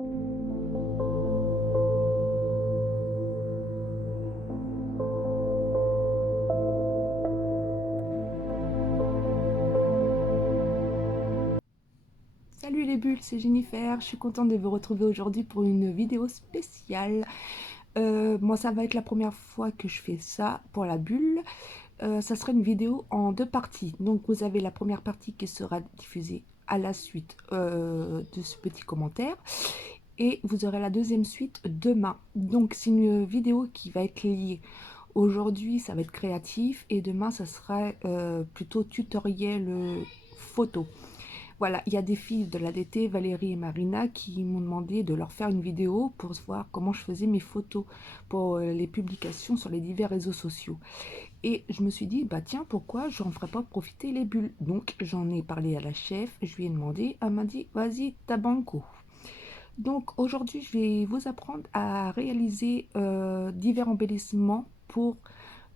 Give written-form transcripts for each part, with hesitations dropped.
Salut les bulles, c'est Jennifer, je suis contente de vous retrouver aujourd'hui pour une vidéo spéciale. Moi ça va être la première fois que je fais ça pour la bulle. Ça sera une vidéo en deux parties. Donc vous avez la première partie qui sera diffusée à la suite de ce petit commentaire. Et vous aurez la deuxième suite demain. Donc c'est une vidéo qui va être liée. Aujourd'hui ça va être créatif et demain ça sera plutôt tutoriel photo. Voilà, il y a des filles de l'ADT, Valérie et Marina, qui m'ont demandé de leur faire une vidéo pour voir comment je faisais mes photos pour les publications sur les divers réseaux sociaux. Et je me suis dit, bah tiens, pourquoi j'en ferais pas profiter les bulles? Donc j'en ai parlé à la chef, je lui ai demandé, elle m'a dit, vas-y, ta banco. Donc aujourd'hui, je vais vous apprendre à réaliser divers embellissements pour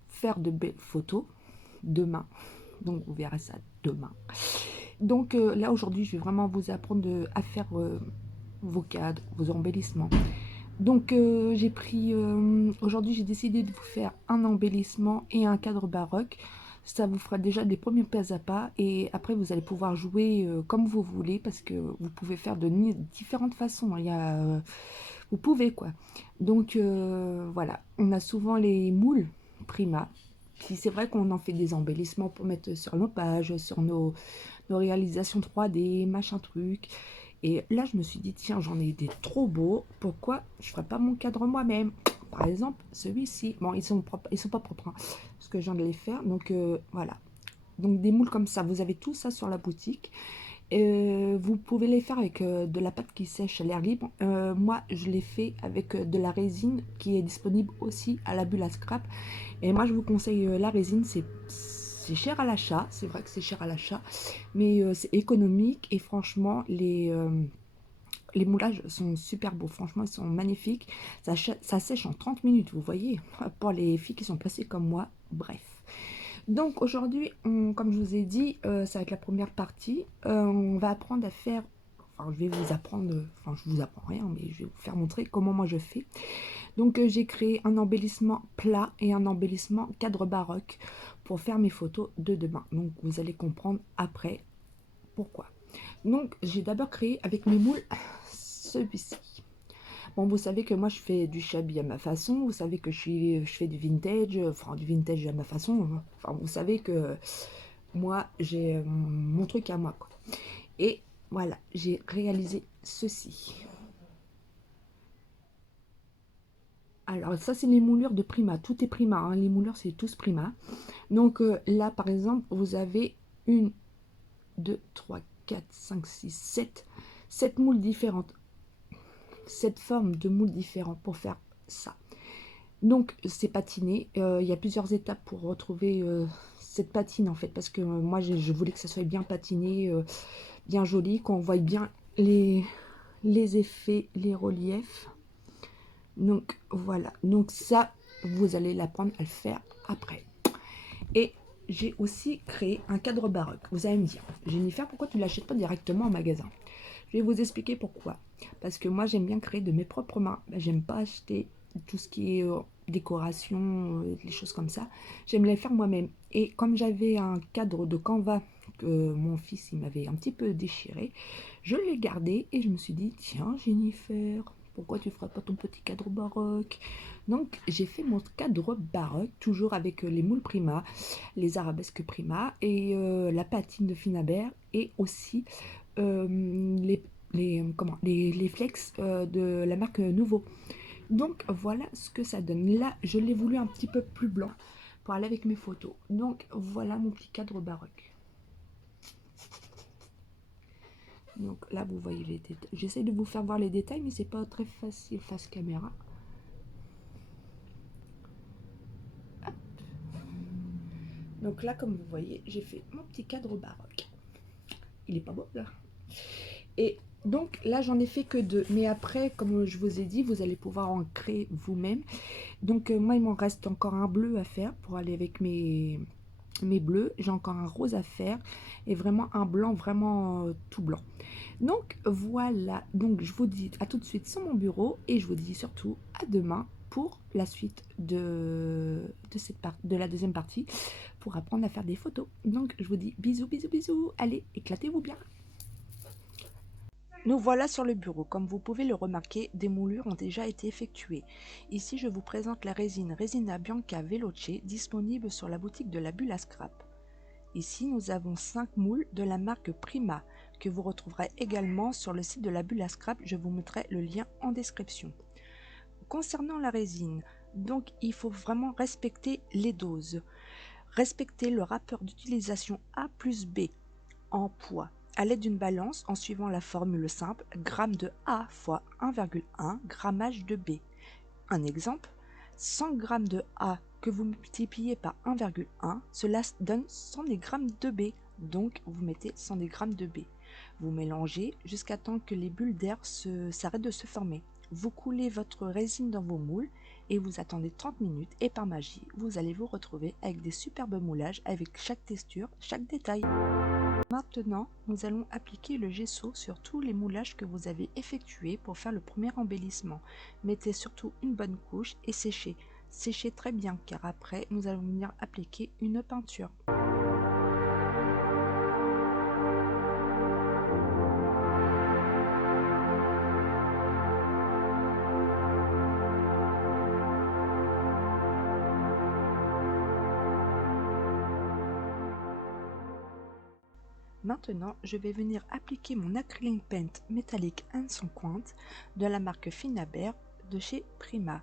faire de belles photos demain. Donc vous verrez ça demain. Donc là aujourd'hui je vais vraiment vous apprendre à faire vos cadres, vos embellissements. Donc j'ai pris, aujourd'hui j'ai décidé de vous faire un embellissement et un cadre baroque. Ça vous fera déjà des premiers pas à pas et après vous allez pouvoir jouer comme vous voulez parce que vous pouvez faire de différentes façons. Il y a, vous pouvez quoi. Donc voilà, on a souvent les moules Prima. Puis c'est vrai qu'on en fait des embellissements pour mettre sur nos pages, sur nos réalisations 3D, machin truc. Et là, je me suis dit, tiens, j'en ai des trop beaux, pourquoi je ferais pas mon cadre moi-même? Par exemple, celui-ci. Bon, ils sont pas propres, hein, parce que je viens de les faire. Donc, voilà. Donc, des moules comme ça, vous avez tout ça sur la boutique. Vous pouvez les faire avec de la pâte qui sèche à l'air libre. Moi, je l'ai fait avec de la résine qui est disponible aussi à la bulle à scrap. Et moi, je vous conseille la résine, c'est cher à l'achat, c'est vrai que c'est cher à l'achat, mais c'est économique et franchement, les moulages sont super beaux, franchement, ils sont magnifiques. Ça sèche en 30 minutes, vous voyez, pour les filles qui sont pressées comme moi, bref. Donc aujourd'hui, comme je vous ai dit, ça va être la première partie. On va apprendre à faire, enfin je vais vous apprendre, enfin je vous apprends rien, mais je vais vous faire montrer comment moi je fais. Donc j'ai créé un embellissement plat et un embellissement cadre baroque pour faire mes photos de demain. Donc vous allez comprendre après pourquoi. Donc j'ai d'abord créé avec mes moules celui-ci. Bon, vous savez que moi je fais du shabby à ma façon, vous savez que je fais du vintage, enfin du vintage à ma façon, hein. Enfin vous savez que moi j'ai mon truc à moi, quoi. Et voilà, j'ai réalisé ceci. Alors ça c'est les moulures de Prima, tout est Prima, hein. Les moulures c'est tous Prima. Donc là par exemple vous avez une, 2, 3, 4, 5, 6, 7, 7 moules différentes, 7 formes de moules différents pour faire ça. Donc c'est patiné, il y a plusieurs étapes pour retrouver cette patine en fait, parce que moi je voulais que ça soit bien patiné, bien joli, qu'on voit bien les effets, les reliefs. Donc voilà, donc ça vous allez l'apprendre à le faire après. Et j'ai aussi créé un cadre baroque. Vous allez me dire, Jennifer, pourquoi tu ne l'achètes pas directement en magasin? Je vais vous expliquer pourquoi. Parce que moi j'aime bien créer de mes propres mains. J'aime pas acheter tout ce qui est décoration, les choses comme ça. J'aime les faire moi-même. Et comme j'avais un cadre de Canva que mon fils il m'avait un petit peu déchiré, je l'ai gardé et je me suis dit, tiens Jennifer, pourquoi tu feras pas ton petit cadre baroque? Donc j'ai fait mon cadre baroque, toujours avec les moules Prima, les arabesques Prima et la patine de Finabert et aussi les flex de la marque Nouveau. Donc voilà ce que ça donne. Là, je l'ai voulu un petit peu plus blanc pour aller avec mes photos. Donc voilà mon petit cadre baroque. Donc là, vous voyez les détails. J'essaie de vous faire voir les détails, mais c'est pas très facile face caméra. Hop. Donc là, comme vous voyez, j'ai fait mon petit cadre baroque. Il est pas beau là? Et donc là, j'en ai fait que deux. Mais après, comme je vous ai dit, vous allez pouvoir en créer vous-même. Donc moi, il m'en reste encore un bleu à faire pour aller avec mes mes bleus, j'ai encore un rose à faire et vraiment un blanc vraiment tout blanc. Donc voilà, donc je vous dis à tout de suite sur mon bureau et je vous dis surtout à demain pour la suite de la deuxième partie pour apprendre à faire des photos. Donc je vous dis bisous, bisous, bisous, allez, éclatez-vous bien. Nous voilà sur le bureau. Comme vous pouvez le remarquer, des moulures ont déjà été effectuées. Ici, je vous présente la résine Resina Bianca Veloce disponible sur la boutique de la Bulle à Scrap. Ici, nous avons 5 moules de la marque Prima que vous retrouverez également sur le site de la Bulle à Scrap. Je vous mettrai le lien en description. Concernant la résine, donc il faut vraiment respecter les doses. Respecter le rapport d'utilisation A plus B en poids à l'aide d'une balance en suivant la formule simple gramme de A fois 1,1 grammage de B. Un exemple, 100 g de A que vous multipliez par 1,1, cela donne 100 g de B, donc vous mettez 100 g de B. Vous mélangez jusqu'à temps que les bulles d'air s'arrêtent de se former. Vous coulez votre résine dans vos moules et vous attendez 30 minutes et par magie, vous allez vous retrouver avec des superbes moulages avec chaque texture, chaque détail. Maintenant, nous allons appliquer le gesso sur tous les moulages que vous avez effectués pour faire le premier embellissement. Mettez surtout une bonne couche et séchez. Séchez très bien car après, nous allons venir appliquer une peinture. Maintenant, je vais venir appliquer mon acrylic paint métallique sans cointe de la marque Finabert de chez Prima.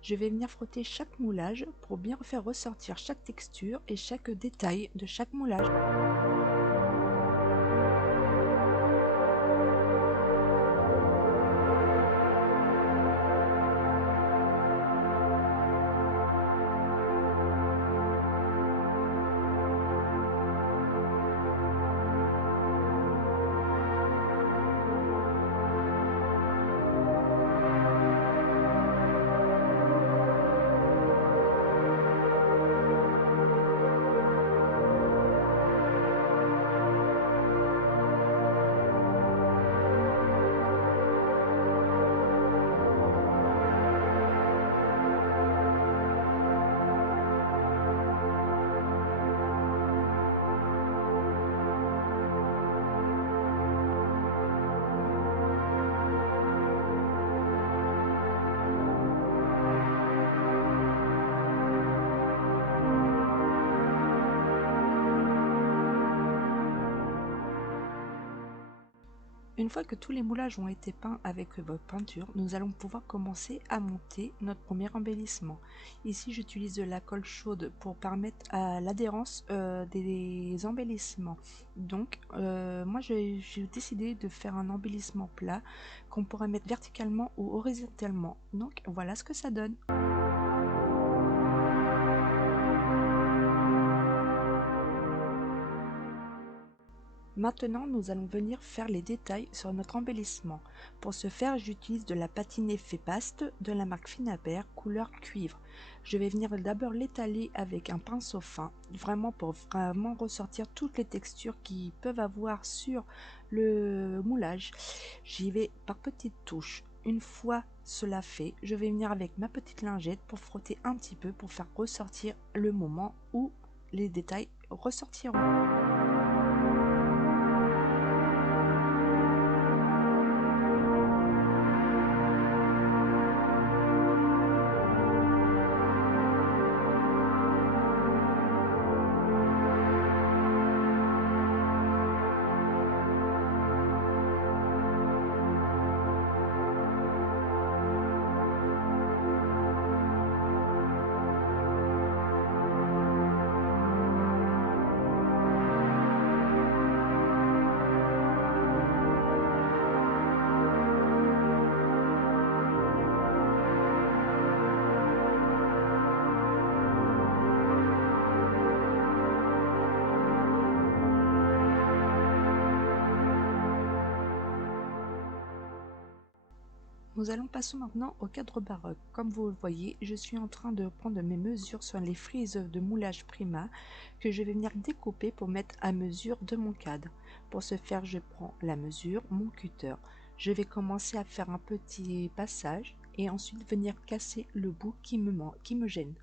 Je vais venir frotter chaque moulage pour bien faire ressortir chaque texture et chaque détail de chaque moulage. Une fois que tous les moulages ont été peints avec votre peinture, nous allons pouvoir commencer à monter notre premier embellissement. Ici, j'utilise de la colle chaude pour permettre à l'adhérence des embellissements. Donc, moi, j'ai décidé de faire un embellissement plat qu'on pourrait mettre verticalement ou horizontalement. Donc, voilà ce que ça donne. Maintenant, nous allons venir faire les détails sur notre embellissement. Pour ce faire, j'utilise de la patine effet paste de la marque Finabert couleur cuivre. Je vais venir d'abord l'étaler avec un pinceau fin, vraiment pour vraiment ressortir toutes les textures qui peuvent avoir sur le moulage. J'y vais par petites touches. Une fois cela fait, je vais venir avec ma petite lingette pour frotter un petit peu pour faire ressortir le moment où les détails ressortiront. Nous allons passer maintenant au cadre baroque. Comme vous le voyez, je suis en train de prendre mes mesures sur les frises de moulage Prima que je vais venir découper pour mettre à mesure de mon cadre. Pour ce faire, je prends la mesure, mon cutter. Je vais commencer à faire un petit passage et ensuite venir casser le bout qui me gêne.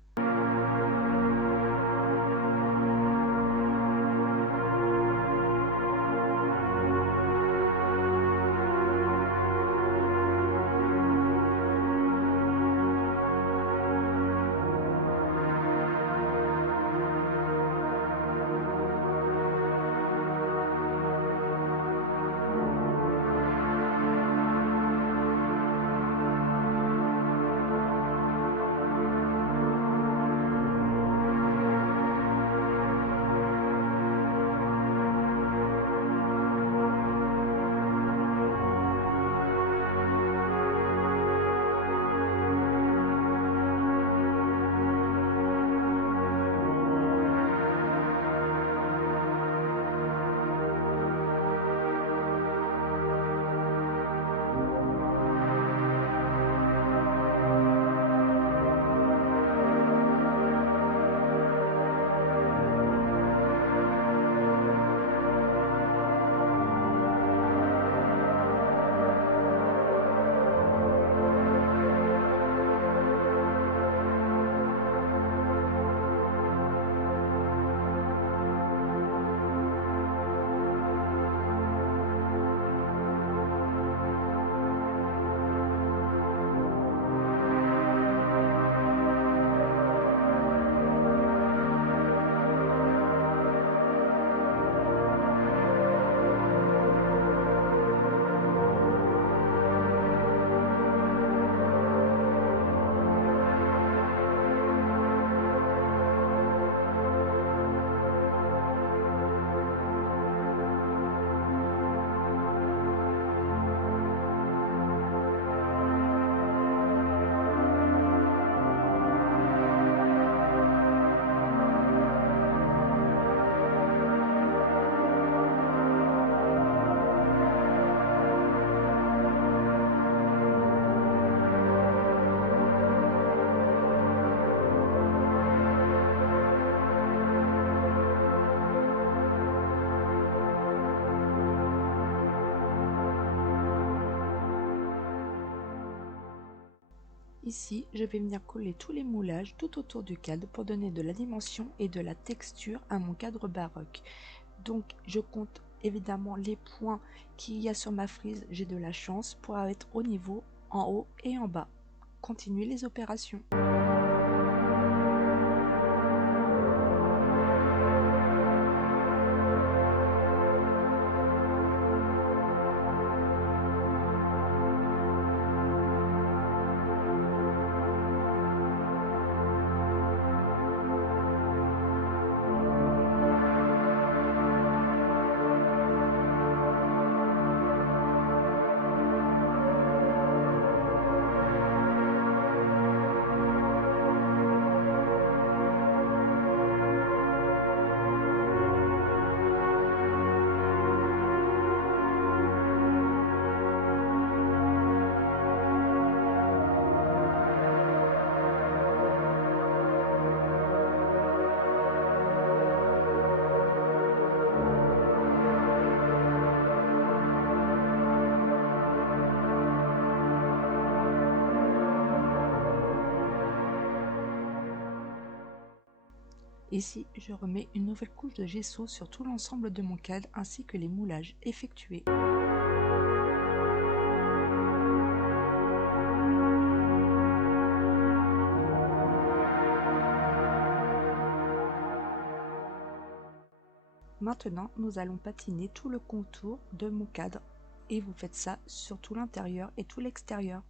Ici, je vais venir coller tous les moulages tout autour du cadre pour donner de la dimension et de la texture à mon cadre baroque. Donc, je compte évidemment les points qu'il y a sur ma frise. J'ai de la chance pour être au niveau, en haut et en bas. Continuez les opérations. Ici, je remets une nouvelle couche de gesso sur tout l'ensemble de mon cadre ainsi que les moulages effectués. Maintenant, nous allons patiner tout le contour de mon cadre et vous faites ça sur tout l'intérieur et tout l'extérieur.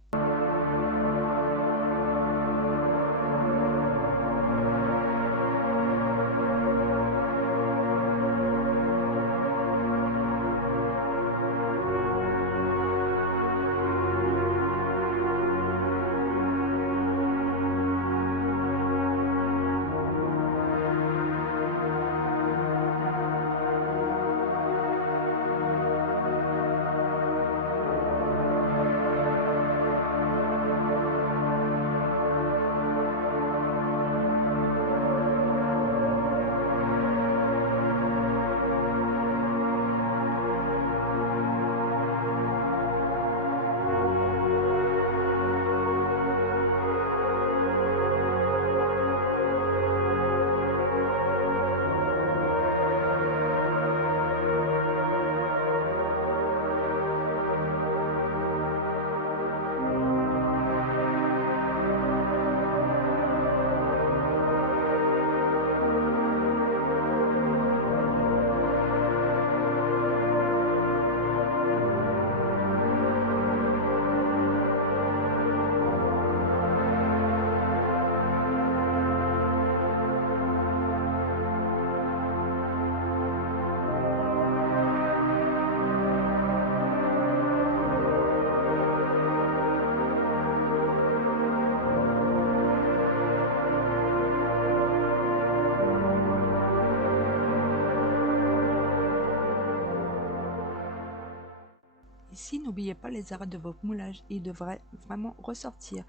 Ici, n'oubliez pas les arrêts de votre moulage, ils devraient vraiment ressortir.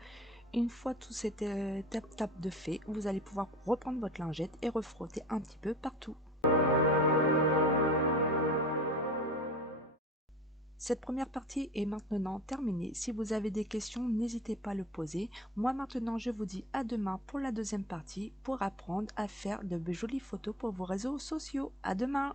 Une fois tout cette étape de fait, vous allez pouvoir reprendre votre lingette et refrotter un petit peu partout. Cette première partie est maintenant terminée. Si vous avez des questions, n'hésitez pas à le poser. Moi maintenant, je vous dis à demain pour la deuxième partie pour apprendre à faire de jolies photos pour vos réseaux sociaux. À demain!